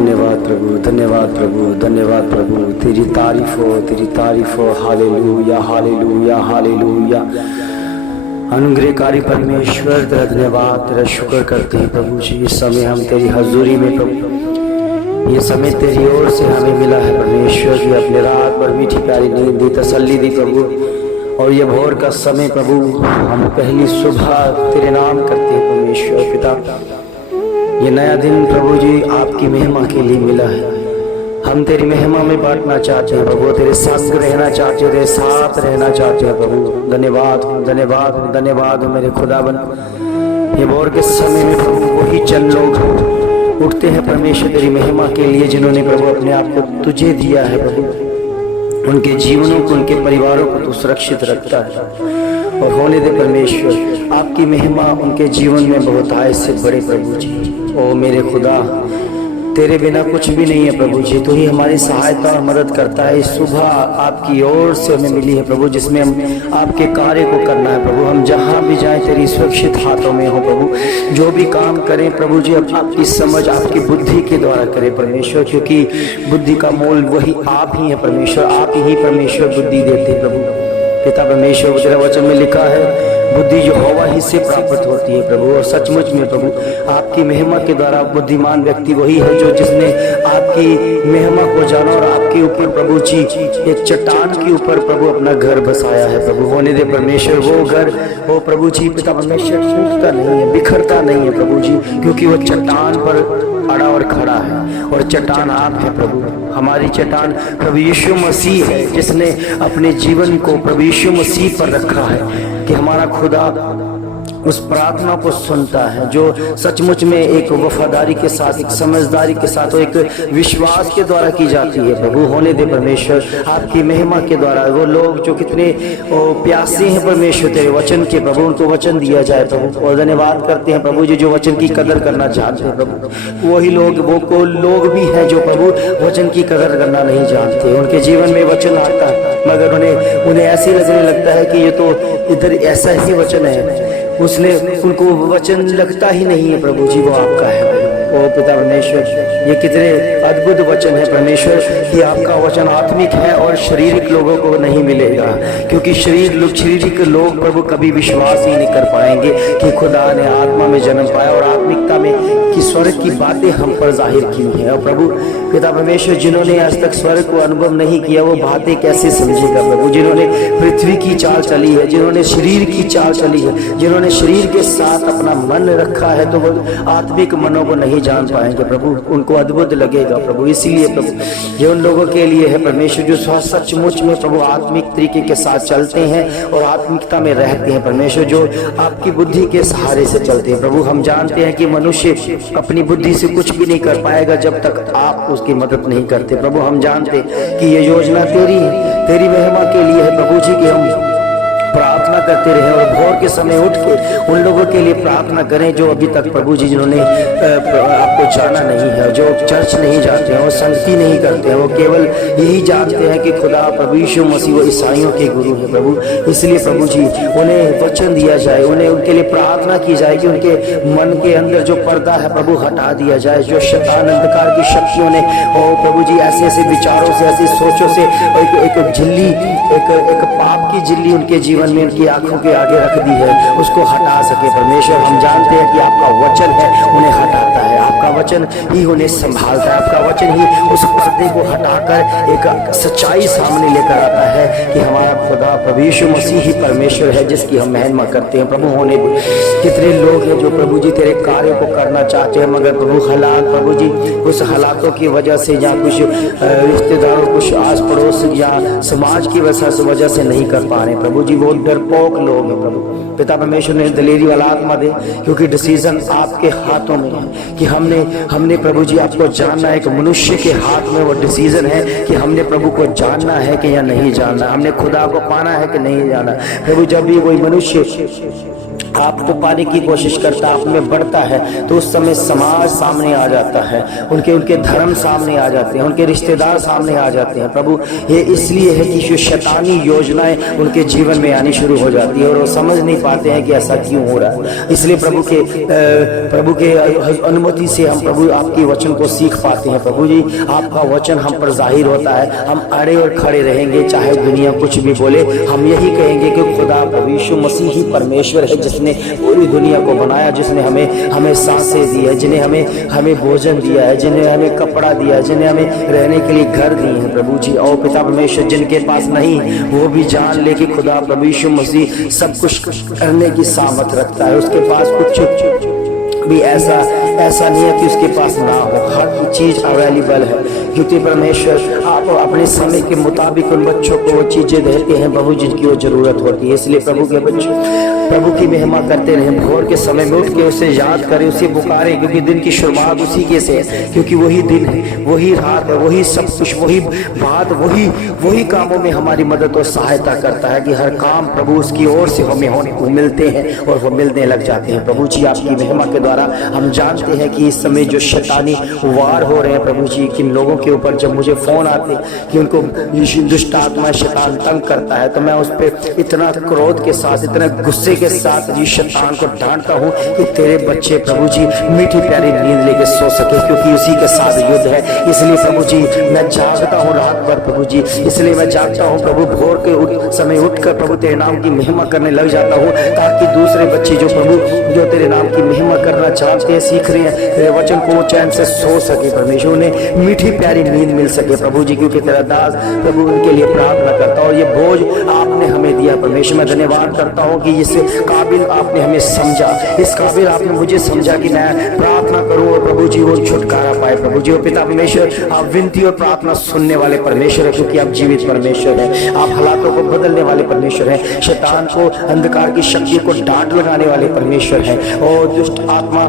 धन्यवाद प्रभु, धन्यवाद प्रभु, धन्यवाद प्रभु। तेरी तारीफ हो। Hallelujah, hallelujah, hallelujah. अनुग्रहकारी परमेश्वर तेरा धन्यवाद, तेरा शुक्र करते हैं प्रभु जी। इस समय हम तेरी हजूरी में प्रभु, ये समय तेरी ओर से हमें मिला है परमेश्वर जी। अपने रात भर मीठी प्यारी नींद दी, तसल्ली दी प्रभु। और ये भोर का समय प्रभु, हम पहली सुबह तेरे नाम करते हैं परमेश्वर पिता। ये नया दिन प्रभु जी आपकी महिमा के लिए मिला है। हम तेरी महिमा में बांटना चाहते हैं प्रभु, तेरे संग रहना चाहते हैं, तेरे साथ रहना चाहते हैं प्रभु। धन्यवाद, धन्यवाद, धन्यवाद मेरे खुदाबन। ये भोर के समय में प्रभु वही चंद लोग उठते हैं परमेश्वर तेरी महिमा के लिए, जिन्होंने प्रभु अपने आप को तुझे दिया है प्रभु। उनके जीवनों को, उनके परिवारों को तू सुरक्षित रखता है। और होने दे परमेश्वर आपकी महिमा उनके जीवन में बहुत आय से बड़े प्रभु जी। ओ मेरे खुदा, तेरे बिना कुछ भी नहीं है प्रभु जी। तू ही हमारी सहायता और मदद करता है। इस सुबह आपकी ओर से हमें मिली है प्रभु, जिसमें हम आपके कार्य को करना है प्रभु। हम जहाँ भी जाएं तेरी सुरक्षित हाथों में हो प्रभु। जो भी काम करें प्रभु जी, अब आपकी समझ आपकी बुद्धि के द्वारा करें परमेश्वर, क्योंकि बुद्धि का मोल वही आप ही है परमेश्वर। आप ही परमेश्वर बुद्धि देते प्रभु पिता परमेश्वर। तेरा वचन में लिखा है बुद्धि यहोवा ही से प्राप्त होती है प्रभु। और सचमुच में प्रभु आपकी महिमा के द्वारा बुद्धिमान व्यक्ति वही है जो जिसने आपकी महिमा को जाना और आपके ऊपर प्रभु जी एक चट्टान के ऊपर प्रभु अपना घर बसाया है प्रभु। होने दे परमेश्वर वो घर, वो प्रभु जी पिता परमेश्वर टूटता नहीं है, बिखरता नहीं है प्रभु जी, क्योंकि वो चट्टान पर अड़ा और खड़ा है। और चट्टान आप है प्रभु। हमारी चट्टान प्रभु यीशु मसीह है, जिसने अपने जीवन को प्रभु यीशु मसीह पर रखा है कि हमारा खुदा उस प्रार्थना को सुनता है जो सचमुच में एक वफादारी के साथ, एक समझदारी के साथ और एक विश्वास के द्वारा की जाती है प्रभु। होने दे परमेश्वर आपकी महिमा के द्वारा वो लोग जो कितने प्यासे हैं परमेश्वर तेरे वचन के प्रभु, उनको वचन दिया जाए प्रभु। और धन्यवाद करते हैं प्रभु जी जो वचन की कदर करना चाहते हैं प्रभु। वही लोग, वो लोग भी हैं जो प्रभु वचन की कदर करना नहीं जानते। उनके जीवन में वचन आता है मगर उन्हें ऐसे लगने लगता है कि ये तो इधर ऐसा ही वचन है, उसने उनको वचन लगता ही नहीं है प्रभु जी वो आपका है। ओ पिता परमेश्वर, ये कितने अद्भुत वचन है परमेश्वर कि आपका वचन आत्मिक है और शारीरिक लोगों को नहीं मिलेगा, क्योंकि शारीरिक लोग प्रभु कभी विश्वास ही नहीं कर पाएंगे कि खुदा ने आत्मा में जन्म पाया और आत्मिकता में कि स्वर्ग की बातें हम पर जाहिर की हैं। और प्रभु पिता परमेश्वर, जिन्होंने आज तक स्वर्ग को अनुभव नहीं किया वो बातें कैसे समझेगा प्रभु। जिन्होंने पृथ्वी की चाल चली है, जिन्होंने शरीर की चाल चली है, जिन्होंने शरीर के साथ अपना मन रखा है, तो वो आत्मिक मनों को नहीं जान पाएंगे प्रभु। उनको अद्भुत लगेगा प्रभु। इसीलिए प्रभु ये उन लोगों के लिए है परमेश्वर जो सचमुच में प्रभु आत्मिक तरीके के साथ चलते हैं और आत्मिकता में रहते हैं परमेश्वर, जो आपकी बुद्धि के सहारे से चलते हैं प्रभु। हम जानते हैं कि मनुष्य अपनी बुद्धि से कुछ भी नहीं कर पाएगा जब तक आप उसकी मदद नहीं करते प्रभु। हम जानते कि ये योजना तेरी है, तेरी महिमा के लिए है प्रभु जी, कि हम प्रार्थना करते रहें और भोर के समय उठ के उन लोगों के लिए प्रार्थना करें जो अभी तक प्रभु जी जिन्होंने आपको जाना नहीं है, जो चर्च नहीं जाते हैं, वो संगति नहीं करते हैं, वो केवल यही जानते हैं कि खुदा प्रभु यीशु मसीह वो ईसाइयों के गुरु है प्रभु। इसलिए प्रभु जी उन्हें वचन दिया जाए, उन्हें उनके लिए प्रार्थना की जाए कि उनके मन के अंदर जो पर्दा है प्रभु हटा दिया जाए, जो शैतान अंधकार की शक्तियों ने और प्रभु जी ऐसे ऐसे विचारों से, ऐसी सोचों से एक झिल्ली, एक पाप की झिल्ली उनके जीवन में, उनकी आंखों के आगे रख दी है, उसको हटा सके परमेश्वर। हम जानते हैं कि आपका वचन है उन्हें हटाता है, आपका वचन ही उन्हें संभालता है, आपका वचन ही उस पर्दे को हटाकर एक सच्चाई सामने लेकर आता है कि हमारा खुदा प्रभु यीशु मसीह ही परमेश्वर है जिसकी हम महिमा करते हैं। प्रभु होने दे। कितने लोग हैं जो प्रभु जी तेरे कार्य को करना चाहते हैं मगर प्रभु हालात प्रभु जी उस हालातों की वजह से या कुछ रिश्तेदारों, कुछ आस पड़ोस या समाज की वजह से नहीं कर पा रहे प्रभु जी। वो डरपोक लोग हैं प्रभु पिता परमेश्वर ने दिलेरी वाला आत्मा दे, क्योंकि डिसीजन आपके हाथों में है कि हमने प्रभु जी आपको जानना है। एक मनुष्य के हाथ में वो डिसीजन है कि हमने प्रभु को जानना है कि या नहीं जानना, हमने खुदा को पाना है कि नहीं जाना। प्रभु जब भी कोई मनुष्य आपको पाने की कोशिश करता है, आप में बढ़ता है, तो उस समय समाज सामने आ जाता है, उनके धर्म सामने आ जाते हैं, उनके रिश्तेदार सामने आ जाते हैं प्रभु। ये इसलिए है कि जो शैतानी योजनाएं उनके जीवन में आनी शुरू हो जाती है और वो समझ नहीं पाते हैं कि ऐसा क्यों हो रहा है। इसलिए प्रभु के अनुमति से हम प्रभु आपकी वचन को सीख पाते हैं प्रभु जी। आपका वचन हम पर जाहिर होता है, हम अड़े और खड़े रहेंगे, चाहे दुनिया कुछ भी बोले, हम यही कहेंगे कि खुदा प्रभु यीशु मसीह ही परमेश्वर है जिसने पूरी दुनिया को बनाया, जिसने हमें सांसें दी है, जिन्हें हमें भोजन दिया है, जिन्हें हमें कपड़ा दिया है, जिन्हें हमें रहने के लिए घर दिए हैं प्रभु जी। और पिता परमेश्वर जिनके पास नहीं वो भी जान ले कि खुदा प्रभु यीशु मसीह सब कुछ करने की सामर्थ रखता है। उसके पास कुछ भी ऐसा नहीं है कि उसके पास ना हो, हर चीज अवेलेबल है, क्योंकि परमेश्वर आप अपने समय के मुताबिक उन बच्चों को वो चीजें देते हैं प्रभु जिनकी वो जरूरत होती है। इसलिए प्रभु के बच्चे प्रभु की महिमा करते रहे, भोर के समय में उठ के उसे याद करें, उसे पुकारें, क्योंकि दिन की शुरुआत उसी के से है, क्योंकि वही दिन है, वही रात है, वही सब कुछ, वही बात, वही कामों में हमारी मदद और सहायता करता है कि हर काम प्रभु उसकी ओर से हमें होने को मिलते हैं और वो मिलने लग जाते हैं प्रभु जी। आपकी महिमा के द्वारा हम जानते हैं कि इस समय जो शैतानी वार हो रहे हैं प्रभु जी, किन लोगों के ऊपर जब मुझे फोन आते कि उनको दुष्ट आत्मा शैतान तंग करता है, तो मैं उस पर इतना क्रोध के साथ, इतने गुस्से के साथ जी शैतान को डांटता हूँ कि तेरे बच्चे प्रभु जी मीठी प्यारी नींद लेके सो सके, क्योंकि उसी के साथ युद्ध है। इसलिए प्रभु जी मैं जागता हूँ रात भर प्रभु जी, इसलिए मैं जागता हूँ प्रभु, भोर के समय उठकर प्रभु तेरे नाम की महिमा करने लग जाता हूँ, ताकि दूसरे बच्चे जो प्रभु जो तेरे नाम की महिमा करना चाहते हैं, सीख रहे हैं, तेरे वचन को चैन से सो सके परमेश्वर, उन्हें मीठी प्यारी नींद मिल सके प्रभु जी, क्योंकि तेरा दास प्रभु उनके लिए प्रार्थना करता हूँ। ये बोझ आपने हमें दिया परमेश्वर, मैं धन्यवाद करता हूँ कि इस काबिल आपने हमें समझा, इस काबिल आपने मुझे समझा कि मैं प्रार्थना करूं और प्रभु जी वो छुटकारा पाए प्रभु जी। और पिता परमेश्वर आप विनती और प्रार्थना सुनने वाले परमेश्वर है, क्योंकि आप जीवित परमेश्वर हैं, आप हालातों को बदलने वाले परमेश्वर हैं, शैतान को अंधकार की शक्ति को डांट लगाने वाले परमेश्वर हैं, और दुष्ट आत्मा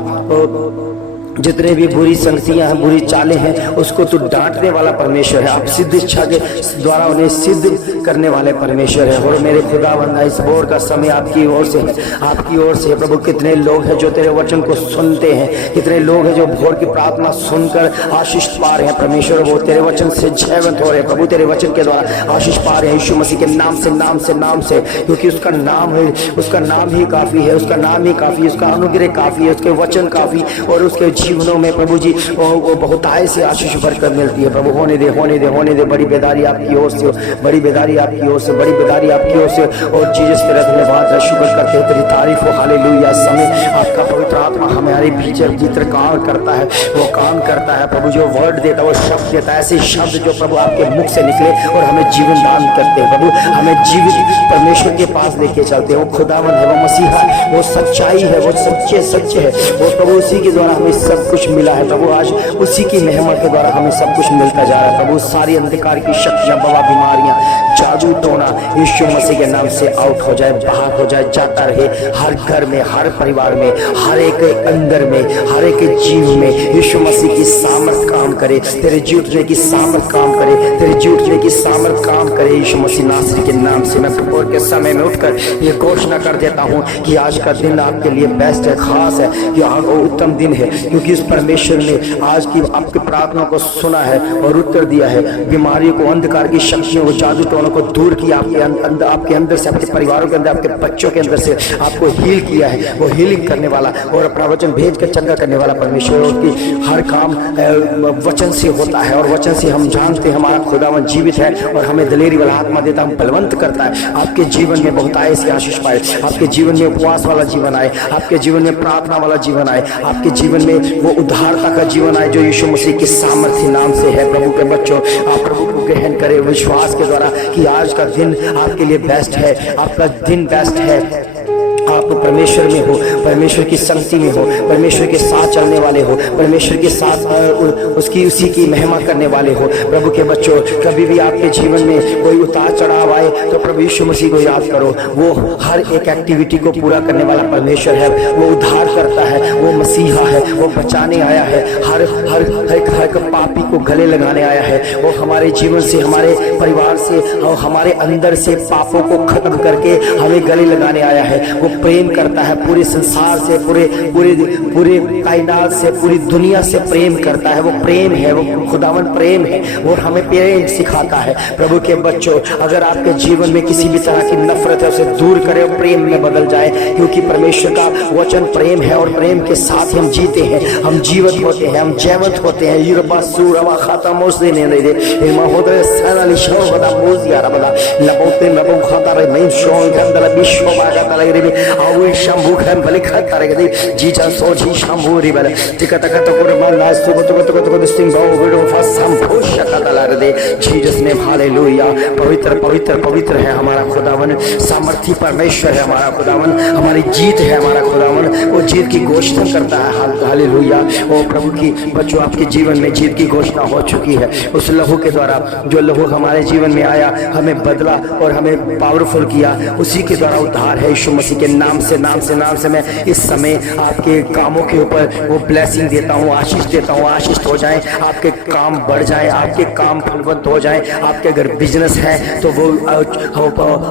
जितने भी बुरी संगतियां हैं, बुरी चालें हैं, उसको तो डांटने वाला परमेश्वर है। आप सिद्ध इच्छा के द्वारा उन्हें सिद्ध करने वाले परमेश्वर है। और मेरे खुदावंद इस भोर का समय आपकी ओर से है, आपकी ओर से प्रभु। कितने लोग हैं जो तेरे वचन को सुनते हैं, कितने लोग हैं जो भोर की प्रार्थना सुनकर आशीष पा रहे हैं परमेश्वर, वो तेरे वचन से जयवंत हो रहे हैं प्रभु, तेरे वचन के द्वारा आशीष पा रहे हैं यीशु मसीह के नाम से, क्योंकि उसका नाम है, उसका नाम ही काफी है, उसका नाम ही काफी है, उसका अनुग्रह काफी है, उसके वचन काफी, और उसके जीवनों में प्रभु जी वो बहुतायत से आशीष भरकर मिलती है प्रभु। होने दे बड़ी बेदारी आपकी ओर से, बड़ी बेदारी आपकी ओर से, बड़ी बेदारी आपकी ओर से। और जीसस तेरा धन्यवाद है, शुक्र करते हैं, तेरी तारीफ हो, हालेलुया। समय आपका पवित्र आत्मा हमारे भीतर काम करता है, वो काम करता है प्रभु, जो वर्ड देता है, वो शब्द देता है, ऐसे शब्द जो प्रभु आपके मुख से निकले और हमें जीवन दान करते हैं प्रभु, हमें जीवित परमेश्वर के पास लेके चलते हैं। वो खुदावंद है, वो मसीहा, वो सच्चाई है, वो सच्चे है, वो प्रभु उसी के द्वारा हमें सब कुछ मिला है प्रभु, आज उसी की महिमा के द्वारा हमें सब कुछ मिलता जा रहा है प्रभु। सारी अंधकार की शक्तियां, बाबा बीमारियां, जादू टोना यीशु मसीह के नाम से आउट हो जाए, बाहर हो जाए, जाता रहे हर घर में, हर परिवार में, हर एक अंदर में, हर एक जीव में यीशु मसीह की सामर्थ काम करे, तेरे जी उठने की सामर्थ काम करे, तेरे जी उठने की सामर्थ काम करे यीशु मसीह नासरी के नाम से। मैं दोपहर के समय में उठकर ये घोषणा कर देता हूँ कि आज का दिन आपके लिए बेस्ट है, खास है, कि उत्तम दिन है, क्योंकि उस परमेश्वर ने आज की आपकी प्रार्थना को सुना है और उत्तर दिया है। बीमारियों को, अंधकार की शक्तियों को, जादू टोनों को दूर किया आपके अंदर से, आपके परिवारों के अंदर, आपके बच्चों के अंदर से आपको हील किया है। वो हीलिंग करने वाला और अपना वचन भेज कर चंगा करने वाला परमेश्वर, उसकी हर काम वचन से होता है और वचन से हम जानते हैं हमारा खुदावन जीवित है और हमें दलेरी वाला आत्मा देता है, बलवंत करता है। आपके जीवन में बहुत आए से आशीष पाए, आपके जीवन में उपवास वाला जीवन आए, आपके जीवन में प्रार्थना वाला जीवन आए, आपके जीवन में वो उद्धारता का जीवन आए जो यीशु मसीह के सामर्थ्य नाम से है। प्रभु के बच्चों, आप प्रभु को ग्रहण करें विश्वास के द्वारा कि आज का दिन आपके लिए बेस्ट है, आपका दिन बेस्ट है। आप परमेश्वर में हो, परमेश्वर की संगति में हो, परमेश्वर के साथ चलने वाले हो, परमेश्वर के साथ उसी की महिमा करने वाले हो। प्रभु के बच्चों, कभी भी आपके जीवन में कोई उतार चढ़ाव आए तो प्रभु यीशु मसीह को याद करो। वो हर एक एक्टिविटी को पूरा करने वाला परमेश्वर है, वो उद्धार करता है, वो मसीहा है, वो बचाने आया है, हर हर एक पापी को गले लगाने आया है। वो हमारे जीवन से, हमारे परिवार से और हमारे अंदर से पापों को खत्म करके हमें गले लगाने आया है। वो प्रेम करता है पूरे संसार से, पूरे कायनात से, पूरी दुनिया से प्रेम करता है। वो प्रेम है, वो खुदावन प्रेम है, वो हमें प्रेम सिखाता है। प्रभु के बच्चों, अगर आपके जीवन में किसी भी तरह की नफरत है उसे दूर करें और प्रेम में बदल जाए, क्योंकि परमेश्वर का वचन प्रेम है और प्रेम के साथ हम जीते हैं, हम जीवित होते हैं, हम जैवंत होते हैं। पवित्र पवित्र पवित्र है हमारा खुदावन, सामर्थी परमेश्वर है हमारा खुदावन, हमारी जीत है हमारा खुदावन। वो जीत की घोषणा करता है। हालेलुया। ओ प्रभु की बच्चों, आपके जीवन में जीत की घोषणा हो चुकी है उस लहू के द्वारा। जो लहू हमारे जीवन में आया, हमें बदला और हमें पावरफुल किया, उसी के द्वारा उद्धार है यीशु मसीह के नाम से। नाम से मैं इस समय आपके कामों के ऊपर वो ब्लेसिंग देता हूँ, आशीष देता हूँ। आशीष हो जाए, आपके काम बढ़ जाए, आपके काम फलवंत हो जाए। आपके अगर बिजनेस है तो वो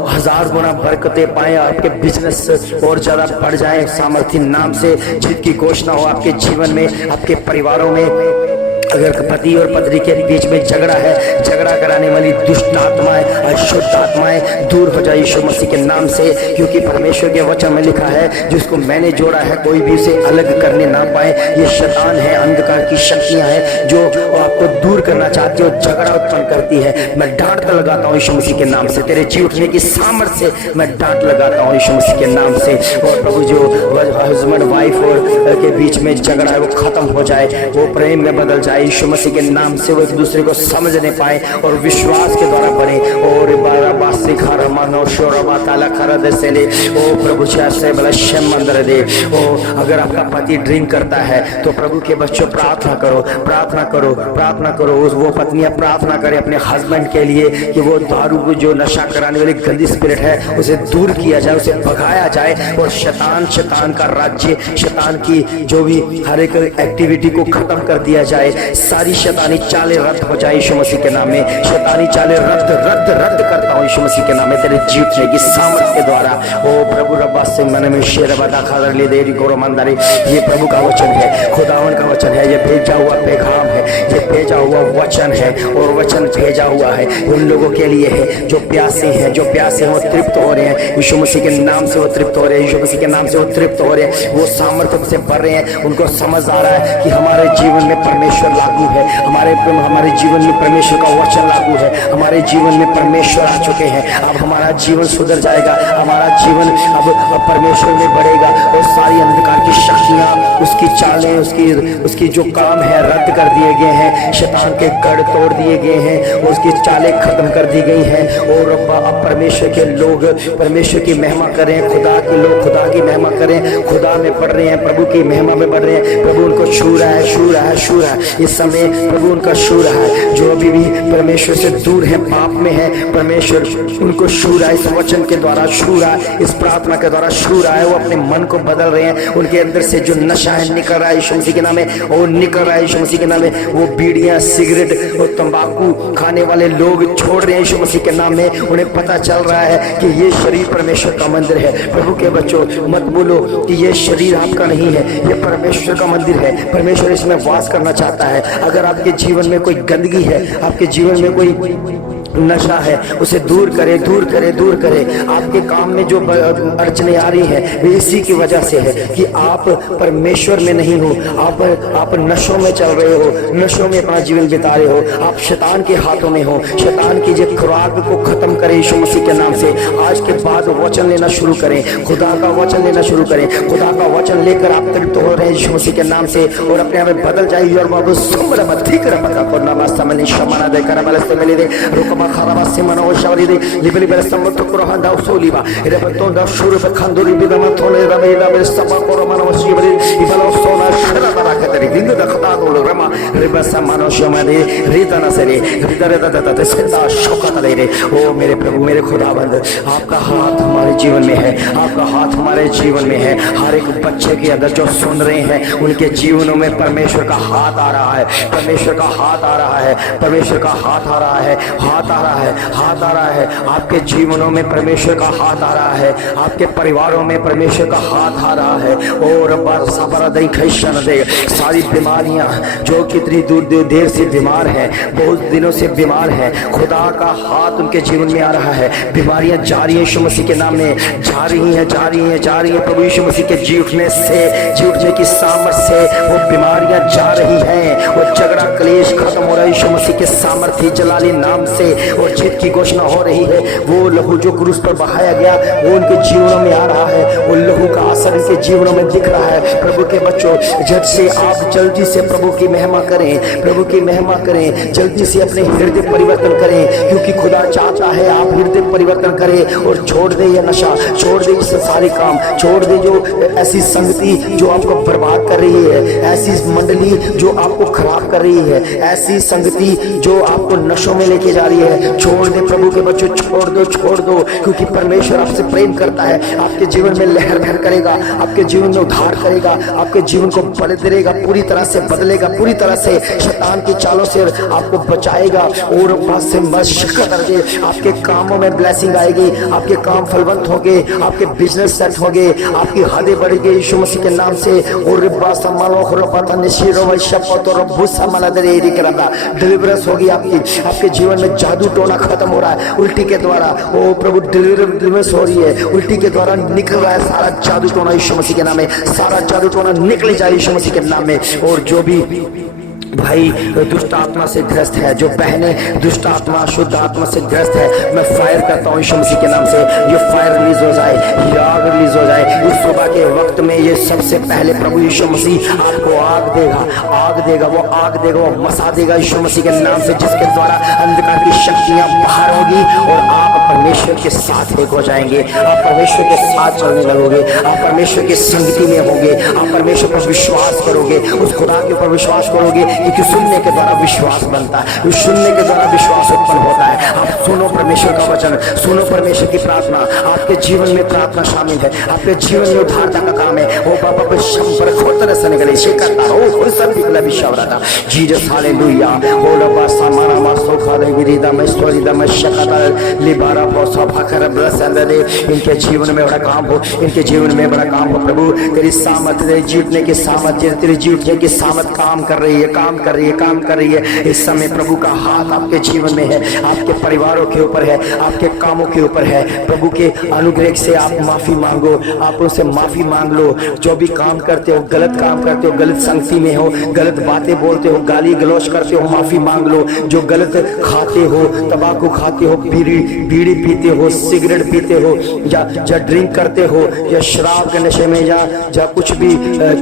1000 गुना बरकतें पाए, आपके बिजनेस और ज्यादा बढ़ जाए सामर्थ्य नाम से। जीत की घोषणा हो आपके जीवन में, आपके परिवारों में। अगर पति और पत्नी के बीच में झगड़ा है, झगड़ा कराने वाली दुष्ट आत्माएं, अशुद्ध आत्माएं दूर हो जाए यीशु मसीह के नाम से, क्योंकि परमेश्वर के वचन में लिखा है, जिसको मैंने जोड़ा है कोई भी उसे अलग करने ना पाए। ये शैतान है, अंधकार की शक्तियां हैं जो आपको दूर करना चाहती है, झगड़ा उत्पन्न करती है। मैं डांट लगाता हूँ यीशु मसीह के नाम से, तेरे जी उठने की सामर्थ्य से मैं डांट लगाता हूँ यीशु मसीह के नाम से। और प्रभु, जो हस्बैंड वाइफ और के बीच में झगड़ा है वो खत्म हो जाए, वो प्रेम में बदल जाए यीशु मसीह के नाम से। वो एक दूसरे को समझने पाए और विश्वास के द्वारा बढ़े। और प्रभु अगर आपका पति ड्रिंक करता है तो प्रभु के बच्चों प्रार्थना करो, प्रार्थना करो, प्रार्थना करो। वो पत्नियां प्रार्थना करें अपने हस्बैंड के लिए कि वो दारू को, जो नशा कराने वाली गंदी स्पिरिट है, उसे दूर किया जाए, उसे भगाया जाए और शैतान का राज्य, शैतान की जो भी हर एक एक्टिविटी को खत्म कर दिया जाए। सारी शैतानी चालें रद्द हो जाए यीशु मसीह के नाम में। शैतानी चालें रद्द करता हूँ यीशु मसीह के नाम में, तेरे जीतने की सामर्थ के द्वारा। ओ प्रभु रब्बा से मन में शेर बदा खादर ले देरी गोरमंदारी। ये प्रभु का वचन है, खुदावन का वचन है, ये भेजा हुआ पैगाम है, ये भेजा हुआ वचन है। और वचन भेजा हुआ है उन लोगों के लिए है जो प्यासे हैं, जो प्यासे हैं वो तृप्त हो रहे हैं यीशु मसीह के नाम से। वो तृप्त हो रहे हैं यीशु मसीह के नाम से, वो तृप्त हो रहे हैं, वो सामर्थ्य से भर रहे हैं। उनको समझ आ रहा है कि हमारे जीवन में परमेश्वर लागू है, हमारे जीवन में परमेश्वर का वचन लागू है, हमारे जीवन में परमेश्वर आ चुके हैं। अब हमारा जीवन सुधर जाएगा, हमारा जीवन अब परमेश्वर में बढ़ेगा और सारी अंधकार की शक्तियां, उसकी चालें, उसकी जो काम है रद्द कर दिए गए हैं, शैतान के गढ़ तोड़ दिए गए हैं और उसकी चालें खत्म कर दी गई हैं। और अब परमेश्वर के लोग परमेश्वर की महिमा करें, खुदा के लोग खुदा की महिमा करें, खुदा में बढ़ रहे हैं, प्रभु की महिमा में बढ़ रहे हैं। प्रभु उनको छू रहा है, छू रहा है, छू रहा है। इस समय प्रभु उनका छू रहा है। जो अभी भी परमेश्वर से दूर है, पाप में है, परमेश्वर उनको छू रहा है, इस वचन के द्वारा छू रहा है, इस प्रार्थना के द्वारा छू रहा है। वो अपने मन को बदल रहे हैं, उनके अंदर से जो नशा है निकल रहा है यीशु मसीह के नाम में, और निकल रहा है यीशु मसीह के नाम में। वो बीड़ियां, सिगरेट और तंबाकू खाने वाले लोग छोड़ रहे हैं यीशु मसीह के नाम में। उन्हें पता चल रहा है कि ये शरीर परमेश्वर का मंदिर है। प्रभु के बच्चों, मत बोलो कि ये शरीर आपका नहीं है, ये परमेश्वर का मंदिर है। परमेश्वर इसमें वास करना चाहता है। अगर आपके जीवन में कोई गंदगी है, आपके जीवन में कोई नशा है, उसे दूर करे, दूर करे, दूर करे। आपके काम में जो अड़चने आ रही हैं वे इसी की वजह से है कि आप परमेश्वर में नहीं हो, आप नशों में चल रहे हो, नशों में अपना जीवन बिता रहे हो, आप शैतान के हाथों में हो। शैतान की जो खुराक को खत्म करें यीशु मसीह के नाम से। आज के बाद वचन लेना शुरू करें, खुदा का वचन लेना शुरू करें। खुदा का वचन लेकर आप तृप्त हो रहे हैं यीशु मसीह के नाम से, और अपने आप में बदल जाइए। और बाबू सुमर ठीक रहा करना मास्ता मनी शमना दे कर वाले से मिले दे रुक खराबासी मनो शावरी दे लिबली बेल समत कुरहा दाउ सोलीबा रे बतो दा शुरू पे खंदुरी बिदमा थोने रमेला बेल समा कोरो मनो शिवरी इबलो सोना शरा बरा खतरी दिन द खता दो रमा रे बस मनो शमदे रीतना सरे रीतरे द सेदा शौकत ले रे। ओ मेरे प्रभु, मेरे खुदाबंद, आपका हाथ हमारे जीवन में है, आपका हाथ हमारे जीवन में है। हर एक बच्चे के अंदर जो सुन रहे हैं उनके जीवनों में परमेश्वर का हाथ आ रहा है, परमेश्वर का हाथ आ रहा है, परमेश्वर का हाथ आ रहा है, हाथ आ रहा है, हाथ आ रहा है। आपके जीवनों में परमेश्वर का हाथ आ रहा है, आपके परिवारों में परमेश्वर का हाथ आ रहा है। और सारी बीमारियां जो कितनी दूर देर से बीमार हैं, बहुत दिनों से बीमार हैं, खुदा का हाथ उनके जीवन में आ रहा है। बीमारियां जा रही हैं यीशु मसीह के नाम में, जा रही हैं, जा रही हैं, जा रही हैं। प्रभु यीशु मसीह के जी उठने से, जी उठने की सामर्थ से वो बीमारियां जा रही हैं। वो झगड़ा क्लेश खत्म हो रहा है यीशु मसीह के सामर्थ्य जलाली नाम से, और जीत की घोषणा हो रही है। वो लहू जो क्रूस पर बहाया गया वो उनके जीवनों में आ रहा है, वो लहू का असर इनके जीवनों में दिख रहा है। प्रभु के बच्चों, झट से आप जल्दी से प्रभु की महिमा करें, प्रभु की महिमा करें, जल्दी से अपने हृदय परिवर्तन करें, क्योंकि खुदा चाहता है आप हृदय परिवर्तन करें और छोड़ दे ये नशा, छोड़ दे ये सारे काम, छोड़ दे जो ऐसी संगति जो आपको बर्बाद कर रही है, ऐसी मंडली जो आपको खराब कर रही है, ऐसी संगति जो आपको नशों में लेके जा रही है। छोड़ दे प्रभु के बच्चों, छोड़ दो, छोड़ दो, क्योंकि परमेश्वर आपसे प्रेम करता है, आपके जीवन में लहर लहर करेगा, आपके जीवन में उद्धार करेगा, आपके जीवन को बदलेगा, पूरी तरह से बदलेगा, पूरी तरह से शैतान की चालों से आपको बचाएगा। और पास से आपके कामों में ब्लेसिंग आएगी, आपके काम फलवंत होंगे, आपके बिजनेस सेट होंगे, आपकी हदें बढ़ेगी यीशु मसीह के नाम से। और डिलीवरेंस होगी आपकी, आपके जीवन में जादू टोना खत्म हो रहा है उल्टी के द्वारा। ओ प्रभु, डिलीवरेंस हो रही है, उल्टी के द्वारा निकल रहा है सारा जादू टोना यीशु मसीह के नाम में, सारा जादू टोना निकल जाए यीशु मसीह के नाम में। और जो भी भाई दुष्ट आत्मा से ग्रस्त है, जो बहने दुष्ट आत्मा शुद्ध आत्मा से ग्रस्त है, मैं फायर करता हूँ यीशु मसीह के नाम से। ये फायर रिलीज हो जाए, ये आग रिलीज हो जाए। इस सुबह के वक्त में ये सबसे पहले प्रभु यीशु मसीह आपको आग देगा, आग देगा, वो आग देगा, वो मसा देगा यीशु मसीह के नाम से, जिसके द्वारा अंधकार की शक्तियां बाहर होगी और आप परमेश्वर के साथ एक हो जाएंगे। आप परमेश्वर के साथ चलने लगोगे, आप परमेश्वर की संगति में होंगे, आप परमेश्वर पर विश्वास करोगे, उस खुदा के ऊपर विश्वास करोगे, क्योंकि सुनने के द्वारा विश्वास बनता है, सुनने के द्वारा विश्वास उत्पन्न होता है। आप सुनो परमेश्वर का वचन, सुनो परमेश्वर की प्रार्थना। आपके जीवन में प्रार्थना शामिल है, आपके जीवन में उद्धारता का काम है। वो बाबा को शंपर खोतर से निकले से करता हो कोई सब निकला विश्वास था जीसस हालेलुया। ओ लबा सामाना मासो खाले विरिदा में स्टोरी दा में शकता लिबारा पोसा भाकर ब्रसंदे। इनके जीवन में बड़ा काम हो, इनके जीवन में बड़ा काम हो। प्रभु तेरी सामर्थ, तेरी जीतने की सामर्थ, तेरी जीतने की सामर्थ काम कर रही है, काम काम कर रही है, काम कर रही है। इस समय प्रभु का हाथ आपके जीवन में है, आपके परिवारों के ऊपर है, आपके कामों के ऊपर है। प्रभु के अनुग्रह से आप माफी मांगो, आप उनसे माफी मांग लो। जो भी काम करते हो, गलत काम करते हो, गलत संगति में हो, गलत बातें बोलते हो, गाली गलौज करते हो, माफी मांग लो। जो गलत खाते हो, तंबाकू खाते हो, बीड़ी पीते हो, सिगरेट पीते हो, या ड्रिंक करते हो, या शराब के नशे में, या कुछ भी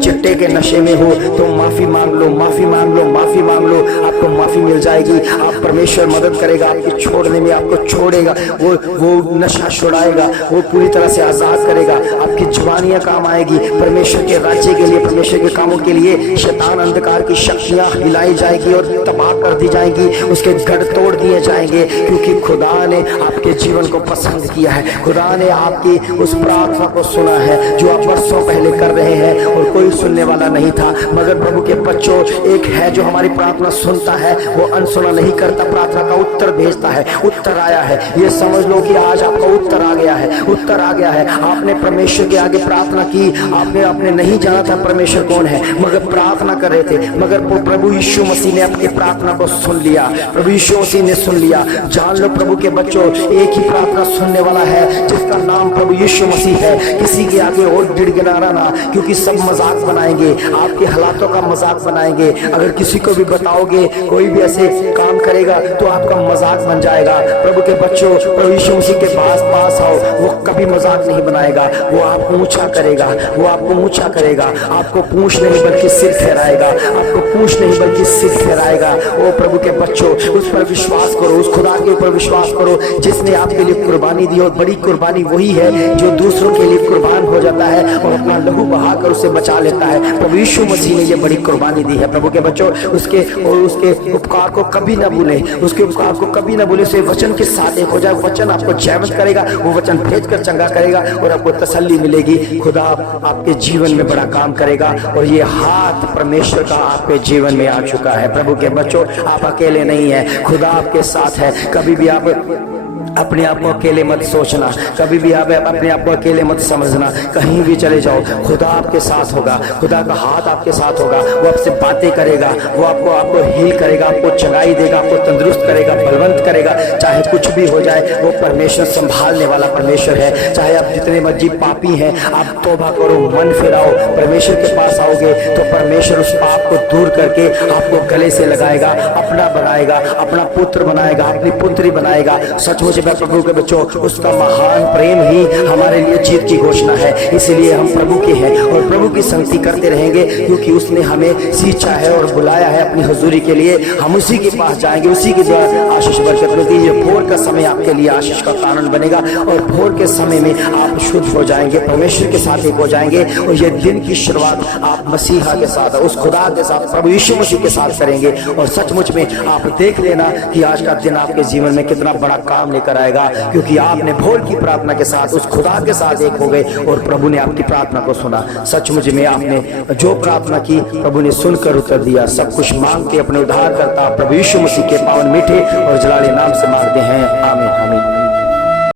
चिट्टे के नशे में हो, तो माफी मांग लो, माफी मांग लो, माफी मांग लो। आपको माफी मिल जाएगी। आप परमेश्वर मदद करेगा आपके छोड़ने में, आपको छोड़ेगा, वो नशा छुड़ाएगा, वो पूरी तरह से आजाद करेगा। आपकी जवानियां काम आएगी परमेश्वर के राज्य के लिए, परमेश्वर के कामों के लिए। शैतान अंधकार की शक्तियां हिलाई जाएगी और तबाह कर दी जाएंगी, उसके गढ़ तोड़ दिए जाएंगे, क्योंकि खुदा ने आपके जीवन को पसंद किया है। खुदा ने आपकी उस प्रार्थना को सुना है जो आप वर्षों पहले कर रहे हैं और कोई सुनने वाला नहीं था। मगर प्रभु के बच्चों, एक है जो हमारी प्रार्थना सुनता है, वो अनसुना नहीं करता, प्रार्थना का उत्तर भेजता है। उत्तर आया है, ये समझ लो कि आज आपका उत्तर आ गया है, उत्तर आ गया है। आपने परमेश्वर के आगे प्रार्थना की, आपने नहीं जाना था परमेश्वर कौन है, मगर प्रार्थना कर रहे थे, मगर प्रभु यीशु मसीह ने आपकी प्रार्थना को सुन लिया। प्रभु यीशु मसीह ने सुन लिया। जान लो प्रभु के बच्चों, एक ही प्रार्थना सुनने वाला है जिसका नाम प्रभु यीशु मसीह है। किसी के आगे और गिड़गिड़ाना ना, क्योंकि सब मजाक बनाएंगे, आपके हालातों का मजाक बनाएंगे। अगर किसी को भी बताओगे, कोई भी ऐसे काम करेगा तो आपका मजाक बन जाएगा। प्रभु के बच्चों, प्रभु यीशु मसीह के पास आओ, वो कभी मजाक नहीं बनाएगा, वो आपको ऊंचा करेगा, वो आपको ऊंचा करेगा। आपको पूंछ नहीं बल्कि सिर फहराएगा, आपको पूंछ नहीं बल्कि सिर फहराएगा। ओ प्रभु के बच्चों, उस पर विश्वास करो, उस खुदा के ऊपर विश्वास करो जिसने आपके लिए कुर्बानी दी। और बड़ी कुर्बानी वही है जो दूसरों के लिए कुर्बान हो जाता है और अपना लहू बहाकर उसे बचा लेता है। प्रभु यीशु मसीह ने ये बड़ी कुर्बानी दी है। प्रभु के बच्चों, उसके उपकार को कभी ना भूले, उसके उपकार को कभी ना भूले। उसे वचन के साथ एक हो जाए, वचन आपको जयवंत करेगा, वो वचन भेज कर चंगा करेगा और आपको तसल्ली मिलेगी। खुदा आपके जीवन में बड़ा काम करेगा और ये हाथ परमेश्वर का आपके जीवन में आ चुका है। प्रभु के बच्चों, आप अकेले नहीं है, खुदा आपके साथ है। कभी भी आप अपने आप को अकेले मत सोचना, कभी भी आप अपने आप को अकेले मत समझना। कहीं भी चले जाओ, खुदा आपके साथ होगा, खुदा का हाथ आपके साथ होगा। वो आपसे बातें करेगा, वो आपको हील करेगा, आपको चंगाई देगा, आपको तंदुरुस्त करेगा, बलवंत करेगा। चाहे कुछ भी हो जाए, वो परमेश्वर संभालने वाला परमेश्वर है। चाहे आप जितने मर्जी पापी हैं, आप तौबा करो, मन फिराओ, परमेश्वर के पास आओगे तो परमेश्वर उस पाप को दूर करके आपको गले से लगाएगा, अपना बनाएगा, अपना पुत्र बनाएगा, अपनी पुत्री बनाएगा। सचमुच प्रभु के बच्चों, उसका महान प्रेम ही हमारे लिए जीत की घोषणा है। इसलिए हम प्रभु के हैं और प्रभु की संगति करते रहेंगे, क्योंकि उसने हमें सींचा है और बुलाया है अपनी हुजूरी के लिए। हम उसी के पास जाएंगे, उसी के द्वारा आशीष बरकत मिलती है। भोर का समय आपके लिए आशीष का कारण बनेगा और भोर के समय में आप शुद्ध हो जाएंगे, परमेश्वर के साथ एक हो जाएंगे। और ये दिन की शुरुआत आप मसीहा के साथ, उस खुदा के साथ, प्रभु यीशु मसीह के साथ करेंगे। और सचमुच में आप देख लेना कि आज का दिन आपके जीवन में कितना बड़ा काम लेकर आएगा, क्योंकि आपने भोर की प्रार्थना के साथ उस खुदा के साथ एक हो गए और प्रभु ने आपकी प्रार्थना को सुना। सचमुच में आपने जो प्रार्थना की, प्रभु ने सुनकर उत्तर दिया। सब कुछ मांगते अपने उद्धारकर्ता प्रभु यीशु मसीह के पावन मीठे और जलाले नाम से मांगते हैं, आमीन आमीन।